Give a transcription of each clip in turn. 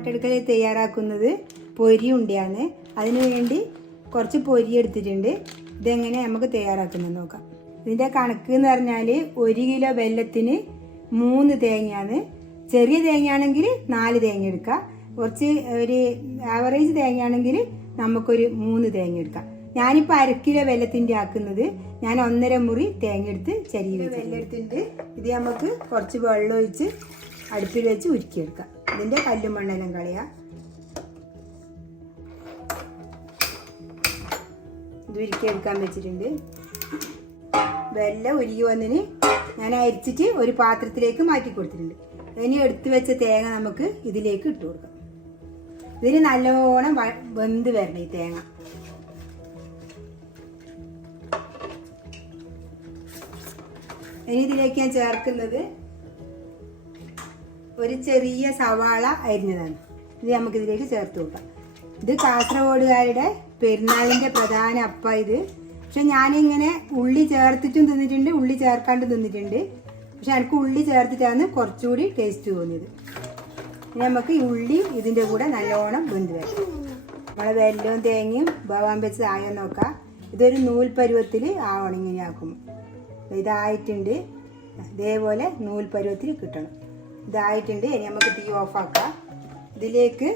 ആട്ടടുക്കളയിൽ തയ്യാറാക്കുന്നത് പൊരി ഉണ്ടയാണ്. അതിനു വേണ്ടി കുറച്ച് പൊരി എടുത്തിട്ടുണ്ട്. ഇതെങ്ങനെ നമുക്ക് തയ്യാറാക്കുന്നത് നോക്കാം. ഇതിൻ്റെ കണക്ക് എന്ന് പറഞ്ഞാൽ 1 കിലോ വെല്ലത്തിന് 3 തേങ്ങയാണ്. ചെറിയ തേങ്ങയാണെങ്കിൽ 4 തേങ്ങ എടുക്കാം. കുറച്ച് ഒരു ആവറേജ് തേങ്ങയാണെങ്കിൽ നമുക്കൊരു 3 തേങ്ങ എടുക്കാം. ഞാനിപ്പോൾ 1/2 കിലോ വെല്ലത്തിൻ്റെ ആക്കുന്നത്. ഞാൻ 1.5 മുറി തേങ്ങ എടുത്ത് ചെറിയ വെല്ലം എടുത്തിട്ടുണ്ട്. ഇത് നമുക്ക് കുറച്ച് വെള്ളം ഒഴിച്ച് അടുപ്പിൽ വെച്ച് ഉരുക്കിയെടുക്കാം. ഇതിൻ്റെ കല്ലും മണ്ണെല്ലാം കളയാം. ഇത് ഉരുക്കിയെടുക്കാൻ വെച്ചിട്ടുണ്ട്. വെല്ലം ഉരുകി വന്നതിന് ഞാൻ അരിച്ചിട്ട് ഒരു പാത്രത്തിലേക്ക് മാറ്റി കൊടുത്തിട്ടുണ്ട്. ഇനി എടുത്തു വെച്ച തേങ്ങ നമുക്ക് ഇതിലേക്ക് ഇട്ട് കൊടുക്കാം. ഇതിന് നല്ലോണം വെന്ത് വരണം ഈ തേങ്ങ. ഇനി ഇതിലേക്ക് ഞാൻ ചേർക്കുന്നത് ഒരു ചെറിയ സവാള അരിഞ്ഞതാണ്. ഇത് നമുക്ക് ഇതിലേക്ക് ചേർത്ത് കൊടുക്കാം. ഇത് കാസർഗോഡുകാരുടെ പെരുന്നാളിൻ്റെ പ്രധാന അപ്പം ഇത്. പക്ഷെ ഞാനിങ്ങനെ ഉള്ളി ചേർത്തിട്ടും തിന്നിട്ടുണ്ട്, ഉള്ളി ചേർക്കാണ്ട് തിന്നിട്ടുണ്ട്. പക്ഷെ എനിക്ക് ഉള്ളി ചേർത്തിട്ടാണ് കുറച്ചുകൂടി ടേസ്റ്റ് തോന്നിയത്. ഇനി നമുക്ക് ഈ ഉള്ളി ഇതിൻ്റെ കൂടെ നല്ലോണം വെന്ത് വരും. നമ്മളെ വെല്ലവും തേങ്ങയും വേവാൻ വെച്ച് ആയോ നോക്കാം. ഇതൊരു നൂൽ പരുവത്തിൽ ആവണം. ഇങ്ങനെ ആക്കുമ്പോൾ ഇതായിട്ടുണ്ട്. ഇതേപോലെ നൂൽ പരുവത്തിൽ കിട്ടണം. ഇതായിട്ടുണ്ട്. ഇനി നമുക്ക് തീ ഓഫാക്കാം. ഇതിലേക്ക്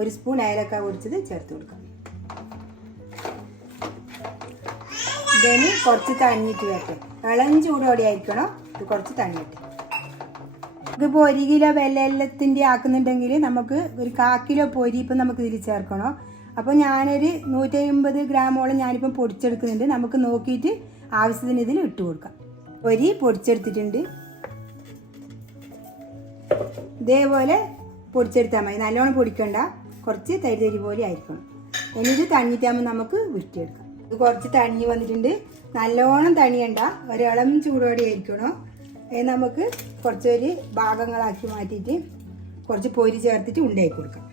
1 സ്പൂൺ ഏലക്ക പൊടിച്ചത് ചേർത്ത് കൊടുക്കാം. ഇതിന് കുറച്ച് തണിഞ്ഞിട്ട് വരട്ടെ. ഇളം ചൂടോടെ ആയിരിക്കണം. ഇത് കുറച്ച് തണിയിട്ട്. ഇതിപ്പോൾ 1 കിലോ വെല്ലത്തിൻ്റെ ആക്കുന്നുണ്ടെങ്കിൽ നമുക്ക് ഒരു 1/4 കിലോ പൊരി ഇപ്പം നമുക്ക് ഇതിൽ ചേർക്കണം. അപ്പോൾ ഞാനൊരു 150 ഗ്രാമോളം ഞാനിപ്പം പൊടിച്ചെടുക്കുന്നുണ്ട്. നമുക്ക് നോക്കിയിട്ട് ആവശ്യത്തിന് ഇതിൽ ഇട്ട് കൊടുക്കാം. പൊരി പൊടിച്ചെടുത്തിട്ടുണ്ട്. ഇതേപോലെ പൊടിച്ചെടുത്താൽ മതി. നല്ലോണം പൊടിക്കണ്ട. കുറച്ച് തരി തരി പോലെ ആയിരിക്കണം. ഇനി ഇത് തണിഞ്ഞിട്ടാകുമ്പോൾ നമുക്ക് ഉരുട്ടിയെടുക്കാം. ഇത് കുറച്ച് തണിഞ്ഞ് വന്നിട്ടുണ്ട്. നല്ലോണം തണിയണ്ട, ഒരിളം ചൂടോടെ ആയിരിക്കണം. നമുക്ക് കുറച്ചൊരു ഭാഗങ്ങളാക്കി മാറ്റിയിട്ട് കുറച്ച് പൊരി ചേർത്തിട്ട് ഉണ്ടാക്കി കൊടുക്കാം.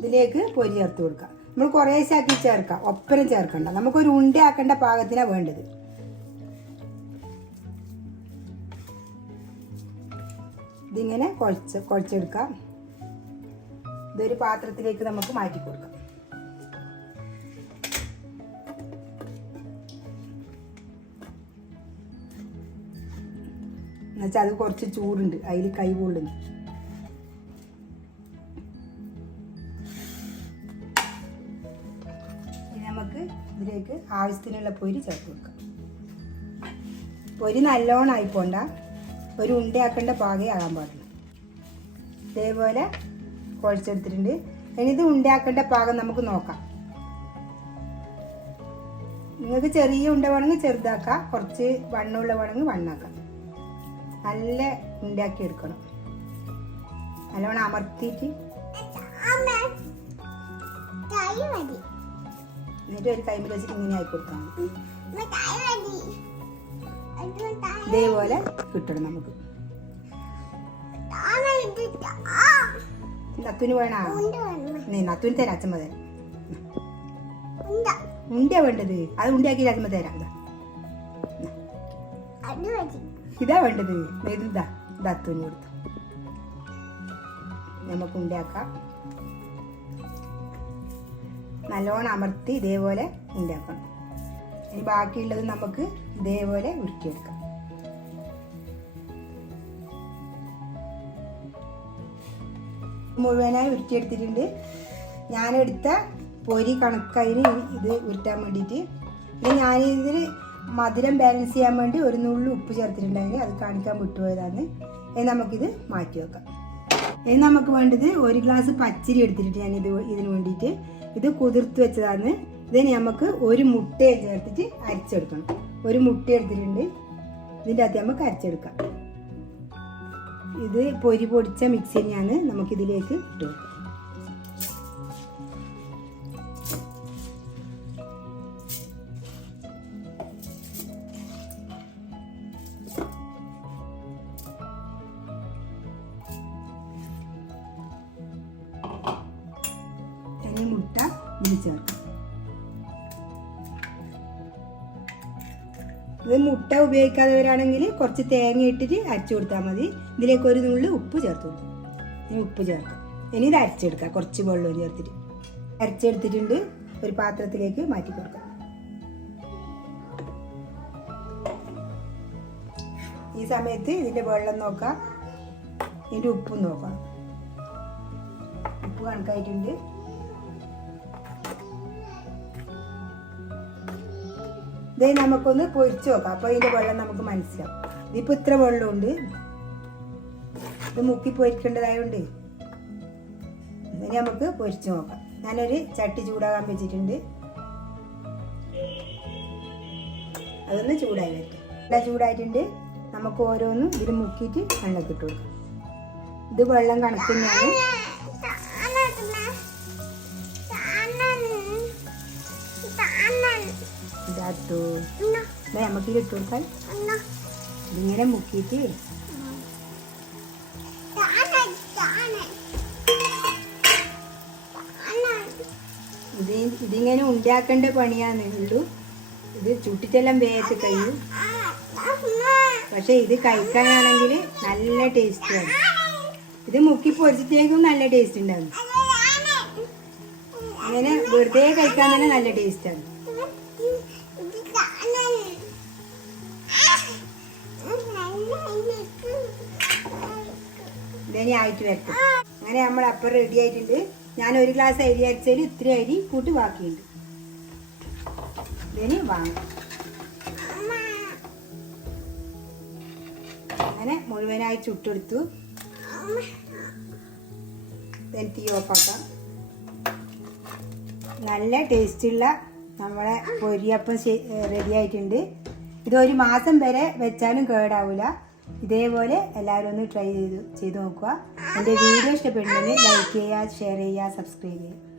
ഇതിലേക്ക് പൊരി ചേർത്ത് കൊടുക്കാം. നമ്മൾ കുറേശ്ശാക്കി ചേർക്കാം, ഒപ്പരം ചേർക്കണ്ട. നമുക്കൊരു ഉണ്ടയാക്കേണ്ട പാകത്തിനാണ് വേണ്ടത്. ഇതിങ്ങനെ കുഴച്ചെടുക്കാം. ഇതൊരു പാത്രത്തിലേക്ക് നമുക്ക് മാറ്റി കൊടുക്കാം. എന്നുവെച്ചാൽ അത് കുറച്ച് ചൂടുണ്ട്, അതിൽ കൈ പൊള്ളുന്നു. നമുക്ക് ഇതിലേക്ക് ആവശ്യത്തിനുള്ള പൊരി ചേർത്ത് കൊടുക്കാം. പൊരി നല്ലോണം ആയിപ്പോണ്ട, ഒരു ഉണ്ടയാക്കേണ്ട പാകേ ആകാൻ പാടില്ല. ഇതേപോലെ കുഴച്ചെടുത്തിട്ടുണ്ട്. ഇനി ഇത് ഉണ്ടയാക്കേണ്ട പാകം നമുക്ക് നോക്കാം. നിങ്ങൾക്ക് ചെറിയ ഉണ്ട വേണമെങ്കിൽ ചെറുതാക്കാം, കുറച്ച് വണ്ണമുള്ള വേണമെങ്കിൽ വണ്ണാക്കാം. നല്ല ഉണ്ടാക്കി എടുക്കണം. നല്ലോണം അമർത്തിയിട്ട് എന്നിട്ട് ഒരു കൈമിൽ വെച്ചിട്ട് ഇങ്ങനെ ആയി കൊടുക്കാം. ഇതേപോലെ കിട്ടണം നമുക്ക്. നത്തുന് വേണ നത്തുന് തരാം. അച്ഛമ്മ തരാം. ഉണ്ടയാ വേണ്ടത്. അത് ഉണ്ടയാക്കി അച്ഛമ്മ തരാം. ഇതാ വേണ്ടത്. ഇതാ അത്തുന് കൊടുത്തു. നമുക്ക് ഉണ്ടാക്കാം. നല്ലോണം അമർത്തി ഇതേപോലെ ഉണ്ടാക്കണം. ഇനി ബാക്കിയുള്ളത് നമുക്ക് ഇതേപോലെ ഉരുക്കിയെടുക്കാം. മുഴുവനായി ഉരുട്ടിയെടുത്തിട്ടുണ്ട്. ഞാനെടുത്ത പൊരി കണക്കായി ഇത് ഉരുട്ടാൻ വേണ്ടിയിട്ട്. പിന്നെ ഞാനിതിൽ മധുരം ബാലൻസ് ചെയ്യാൻ വേണ്ടി ഒരു നുള്ളു ഉപ്പ് ചേർത്തിട്ടുണ്ടായിരുന്നു. അത് കാണിക്കാൻ വിട്ടുപോയതാണ്. നമുക്കിത് മാറ്റി വെക്കാം. ഇനി നമുക്ക് വേണ്ടത് 1 ഗ്ലാസ് പച്ചരി എടുത്തിട്ടുണ്ട്. ഞാനിത് ഇതിന് വേണ്ടിയിട്ട് ഇത് കുതിർത്ത് വെച്ചതാണ്. ഇതിന് നമുക്ക് ഒരു മുട്ടയെ ചേർത്തിട്ട് അരച്ചെടുക്കണം. ഒരു മുട്ട എടുത്തിട്ടുണ്ട്. ഇതിൻ്റെ അകത്ത് നമുക്ക് അരച്ചെടുക്കാം. ഇത് പൊരി പൊടിച്ച മിക്സ് തന്നെയാണ്. നമുക്കിതിലേക്ക് ഇട്ടു കൊടുക്കാം. ഇനി മുട്ട ഇതിൽ ചേർക്കാം. ഇത് മുട്ട ഉപയോഗിക്കാത്തവരാണെങ്കിൽ കുറച്ച് തേങ്ങ ഇട്ടിട്ട് അരച്ചു കൊടുത്താൽ മതി. ഇതിലേക്ക് ഒരു നുള്ളി ഉപ്പ് ചേർത്ത് കൊടുക്കും. ഇനി ഉപ്പ് ചേർക്കാം. ഇനി ഇത് അരച്ചെടുക്കാം. കുറച്ച് വെള്ളവും ചേർത്തിട്ട് അരച്ചെടുത്തിട്ടുണ്ട്. ഒരു പാത്രത്തിലേക്ക് മാറ്റി കൊടുക്കാം. ഈ സമയത്ത് ഇതിൻ്റെ വെള്ളം നോക്കാം, ഇതിൻ്റെ ഉപ്പും നോക്കാം. ഉപ്പ് കണക്കായിട്ടുണ്ട്. ഇത് നമുക്കൊന്ന് പൊരിച്ചു നോക്കാം. അപ്പോൾ ഇതിൻ്റെ വെള്ളം നമുക്ക് മനസ്സിലാവും. ഇതിപ്പോൾ ഇത്ര വെള്ളമുണ്ട്. ഇത് മുക്കി പൊരിക്കേണ്ടതായതുകൊണ്ട് ഇനി നമുക്ക് പൊരിച്ചു നോക്കാം. ഞാനൊരു ചട്ടി ചൂടാകാൻ വെച്ചിട്ടുണ്ട്. അതൊന്ന് ചൂടായി വരട്ടെ. എല്ലാം ചൂടായിട്ടുണ്ട്. നമുക്ക് ഓരോന്നും ഇതിൽ മുക്കിയിട്ട് വെള്ളമൊക്കെ ഇട്ട് കൊടുക്കാം. ഇത് വെള്ളം കണക്കുന്നതാണ്. ഇതാട്ടു നമുക്ക് ഇത് ഇട്ട് കൊടുക്കാൻ. ഇതിങ്ങനെ മുക്കിയിട്ട് ഇതിങ്ങനെ ഉണ്ടാക്കേണ്ട പണിയാന്നേ ഉള്ളൂ. ഇത് ചുട്ടിട്ടെല്ലാം വേഗത്ത് കഴിയും. പക്ഷെ ഇത് കഴിക്കാനാണെങ്കിൽ നല്ല ടേസ്റ്റാണ്. ഇത് മുക്കി പൊരിച്ചിട്ടേക്കും നല്ല ടേസ്റ്റ് ഉണ്ടാകും. അങ്ങനെ വെറുതെ കഴിക്കാൻ തന്നെ നല്ല ടേസ്റ്റാണ്. ഇതേ ആയിട്ട് വരട്ടെ. അങ്ങനെ നമ്മൾ അപ്പം റെഡി ആയിട്ടുണ്ട്. ഞാൻ ഒരു ഗ്ലാസ് അരി അരച്ചതിൽ ഇത്തിരി അരി കൂട്ടി ബാക്കിയുണ്ട്. ഇതിന് വാങ്ങാം. അങ്ങനെ മുഴുവനായി ചുട്ടെടുത്തു. തീ ഓഫാക്കാം. നല്ല ടേസ്റ്റുള്ള നമ്മളെ പൊരിയപ്പം റെഡി ആയിട്ടുണ്ട്. ഇതൊരു മാസം വരെ വെച്ചാലും കേടാവില്ല. ഇതേപോലെ എല്ലാവരും ഒന്ന് ട്രൈ ചെയ്ത് നോക്കുക. എൻ്റെ വീഡിയോ ഇഷ്ടപ്പെടുന്നെങ്കിൽ ലൈക്ക് ചെയ്യുക, ഷെയർ ചെയ്യുക, സബ്സ്ക്രൈബ് ചെയ്യുക.